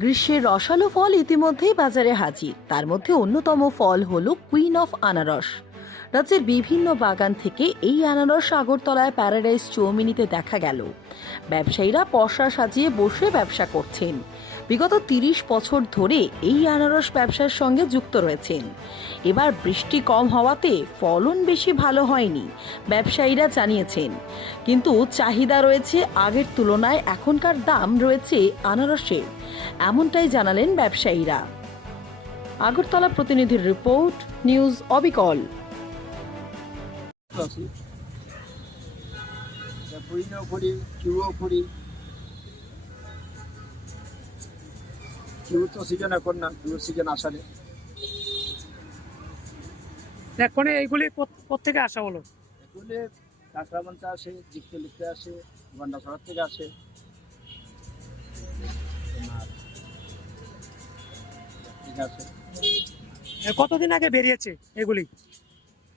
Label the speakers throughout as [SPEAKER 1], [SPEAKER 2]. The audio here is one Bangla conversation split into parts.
[SPEAKER 1] গ্রীষ্মের রসালো ফল ইতিমধ্যেই বাজারে হাজির। তার মধ্যে অন্যতম ফল হল কুইন অফ আনারস রাজ্যের বিভিন্ন বাগান থেকে এই আনারস আগরতলায় প্যারাডাইস চৌমিনিতে দেখা গেল। ব্যবসায়ীরা পশা সাজিয়ে বসে ব্যবসা করছেন। বিগত তিরিশ বছর ধরে এই আনারস ব্যবসার সঙ্গে যুক্ত রয়েছেন। এবার বৃষ্টি কম হওয়াতে ফলন বেশি ভালো হয়নি, ব্যবসায়ীরা জানিয়েছেন। কিন্তু চাহিদা রয়েছে আগের তুলনায়, এখনকার দাম রয়েছে আনারসের, এমনটাই জানালেন ব্যবসায়ীরা। আগরতলা প্রতিনিধির রিপোর্ট, নিউজ অবিকল।
[SPEAKER 2] করি কিউও করি কিউ তো সিজন এখন না কিউ সিজন আসালে
[SPEAKER 3] এখন এইগুলি কোথেকে আসা হলো?
[SPEAKER 2] এগুলি কাঁকড়াবন্তা আসে জিকতে লিখতে আসে গন্ডা শহর থেকে আসে।
[SPEAKER 3] কতদিন আগে বেরিয়েছে এগুলি?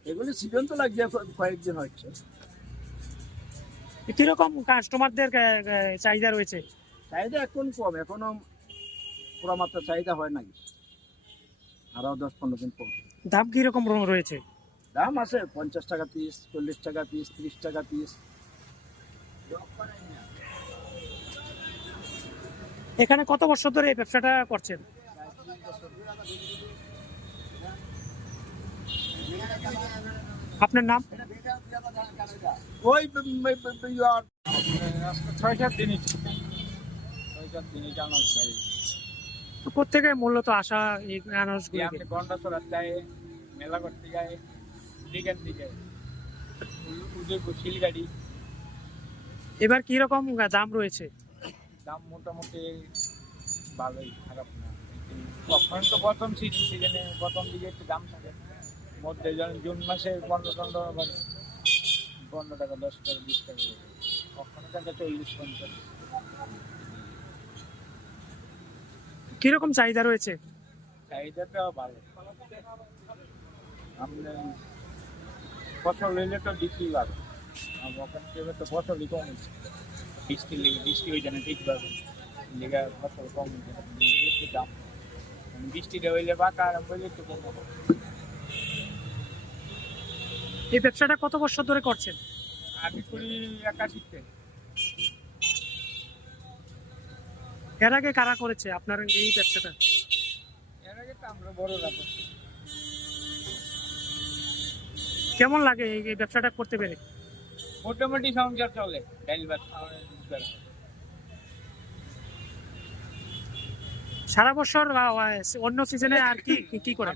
[SPEAKER 2] এগুলি সিজন তো লাগছে কয়েকদিন হচ্ছে।
[SPEAKER 3] কীরকম কাস্টমারদের চাহিদা রয়েছে?
[SPEAKER 2] চাহিদা এখন কম এখনও পুরো মাত্রা চাহিদা হয় নাই। আরও দশ পনেরো দিন পর।
[SPEAKER 3] দাম কীরকম রয়েছে?
[SPEAKER 2] দাম আছে পঞ্চাশ টাকা পিস চল্লিশ টাকা পিস তিরিশ টাকা পিস
[SPEAKER 3] এখানে কত বছর ধরে এই ব্যবসাটা করছেন? আপনার নাম?
[SPEAKER 2] ওই ছয় সাত দিনই ছয় সাত দিনই জানাল
[SPEAKER 3] কোথেকে মূলত আসা এই
[SPEAKER 2] দিয়ে
[SPEAKER 3] আনারসগুলিকে।
[SPEAKER 2] আপনি গন্ডা চড়ার যায় মেলা করতে যায় দিকের দিকে। উদয়পুর শিলগাড়ি।
[SPEAKER 3] এবার কীরকম দাম রয়েছে?
[SPEAKER 2] দাম মোটামুটি ভালোই খারাপ না। কখন তো প্রথম সিজন সিজনে প্রথম দিকে একটু দাম থাকে। মধ্যে জুন মাসে পনেরো পনেরো আবার পনেরো টাকা দশ টাকা বিশ টাকা। কখনো টাকা চল্লিশ পঞ্চাশ।
[SPEAKER 3] কীরকম চাহিদা রয়েছে?
[SPEAKER 2] চাহিদাটাও ভালো। ফসল হইলে তো বিক্রি ভালো। ওখানে থেকে তো ফসলই কম হচ্ছে। বৃষ্টি লেগে বৃষ্টি হয়ে যায় ঠিকভাবে লেগে ফসল কম একটু দাম। বৃষ্টিটা হইলে বাঁকা আরম্ভ হইলে একটু কম হবে।
[SPEAKER 3] এই ব্যবসাটা কত বছর ধরে করছেন?
[SPEAKER 2] আমি করি একাশিতে।
[SPEAKER 3] এর আগে কারা করেছে আপনার এই ব্যবসাটা?
[SPEAKER 2] এর আগে তো আমরা বড়রা করছি।
[SPEAKER 3] কেমন লাগে এই ব্যবসাটা করতে পেরে?
[SPEAKER 2] মোটামুটি সংসার চলে ডাইল ভাত
[SPEAKER 3] সারা বছর অন্য সিজনে আর কি কি-
[SPEAKER 2] করি।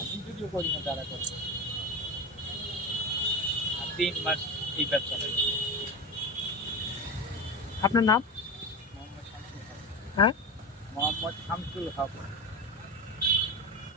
[SPEAKER 2] আমি যদিও করি না তারা করে। আর তিন মাস এই ব্যবসা।
[SPEAKER 3] আপনার নাম?
[SPEAKER 2] মোহাম্মদ শামসুল হক।
[SPEAKER 3] হ্যাঁ?
[SPEAKER 2] মোহাম্মদ শামসুল হক।